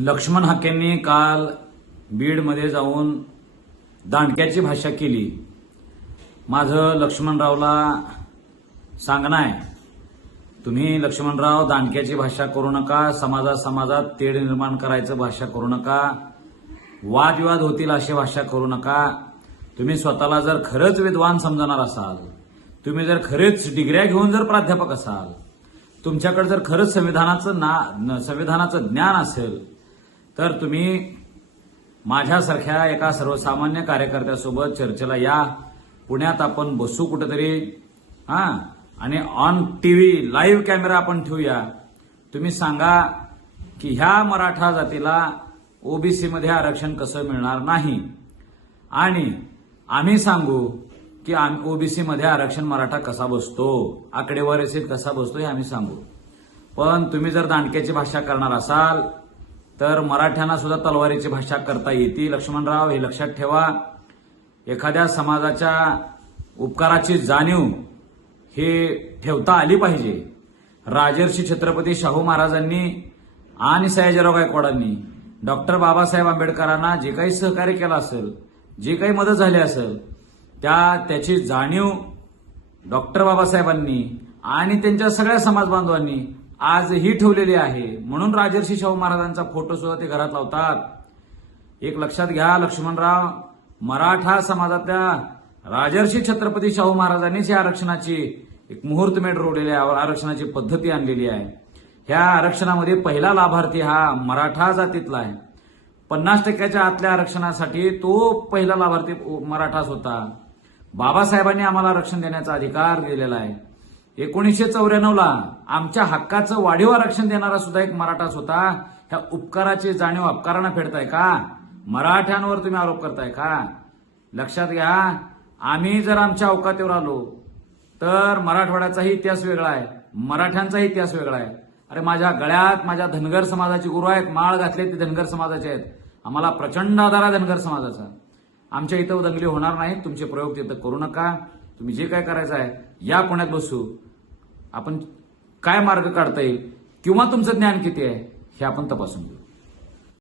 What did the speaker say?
लक्ष्मण हाकेंनी काल बीडमध्ये जाऊन दांडक्याची भाषा केली. माझं लक्ष्मणरावला सांगणं आहे तुम्ही लक्ष्मणराव दांडक्याची भाषा करू नका समाजा समाजात तेढ निर्माण करायचं भाषा करू नका वादविवाद होतील अशी भाषा करू नका. तुम्ही स्वतःला जर खरंच विद्वान समजणार असाल तुम्ही जर खरेच डिग्र्या घेऊन जर प्राध्यापक असाल तुमच्याकडे जर खरंच संविधानाचं ना न- संविधानाचं ज्ञान असेल तर तुम्ही माझ्यासारख्या एका सर्वसामान्य कार्यकर्त्यासोबत चर्चेला या. पुण्यात आपण बसू कुठेतरी. हा? आणि on T V live camera आपण ठेवूया. तुम्ही सांगा की ह्या मराठा जातीला ओबीसीमध्ये आरक्षण कसं मिळणार नाही? आणि आम्ही सांगू की ओबीसी ओबीसीमध्ये आरक्षण मराठा कसा बसतो? आकडेवारीचे कसा बसतो हे आम्ही सांगू. पण तुम्ही जर दांडक्याची भाषा करणार असाल तर मराठ्यांना सुद्धा तलवारीची भाषा करता येते लक्ष्मणराव हे लक्षात ठेवा एखाद्या समाजाच्या उपकाराची जाणीव हे ठेवता आली पाहिजे. राजर्षी छत्रपती शाहू महाराजांनी आणि सयाजीराव गायकवाडांनी डॉक्टर बाबासाहेब आंबेडकरांना जे काही सहकार्य केलं असेल जे काही मदत झाली असेल त्या त्याची जाणीव डॉक्टर बाबासाहेबांनी आणि त्यांच्या सगळ्या समाजबांधवांनी आजही ठेवलेली आहे. म्हणून राजर्षी शाहू महाराजांचा फोटो सुद्धा ते घरात लावतात. एक लक्षात घ्या लक्ष्मणराव मराठा समाजातल्या राजर्षी छत्रपती शाहू महाराजांनीच या आरक्षणाची एक मुहूर्तमेढ रोवलेली आहे आरक्षणाची पद्धती आणलेली आहे. ह्या आरक्षणामध्ये पहिला लाभार्थी हा मराठा जातीतला आहे. पन्नास टक्क्याच्या आतल्या आरक्षणासाठी तो पहिला लाभार्थी मराठाच होता. बाबासाहेबांनी आम्हाला आरक्षण देण्याचा अधिकार दिलेला आहे. एकोणीसशे चौऱ्याण्णवला आमच्या हक्काचं वाढीव आरक्षण देणारा सुद्धा एक मराठाच होता. ह्या उपकाराची जाणीव अपकारांना फेडताय का? मराठ्यांवर तुम्ही आरोप करताय का? लक्षात घ्या आम्ही जर आमच्या अवकातीवर आलो तर मराठवाड्याचाही इतिहास वेगळा आहे मराठ्यांचाही इतिहास वेगळा आहे. अरे माझ्या गळ्यात माझ्या धनगर समाजाची गुरु आहेत माळ घातले ते धनगर समाजाचे आहेत. आम्हाला प्रचंड आधार आहे धनगर समाजाचा. आमच्या इथं दंगली होणार नाहीत तुमचे प्रयोग तिथं करू नका. तुम्ही जे काय करायचं आहे या पुण्यात बसू. आपण काय मार्ग काढता येईल किंवा तुमचं ज्ञान किती आहे हे आपण तपासून घेऊ.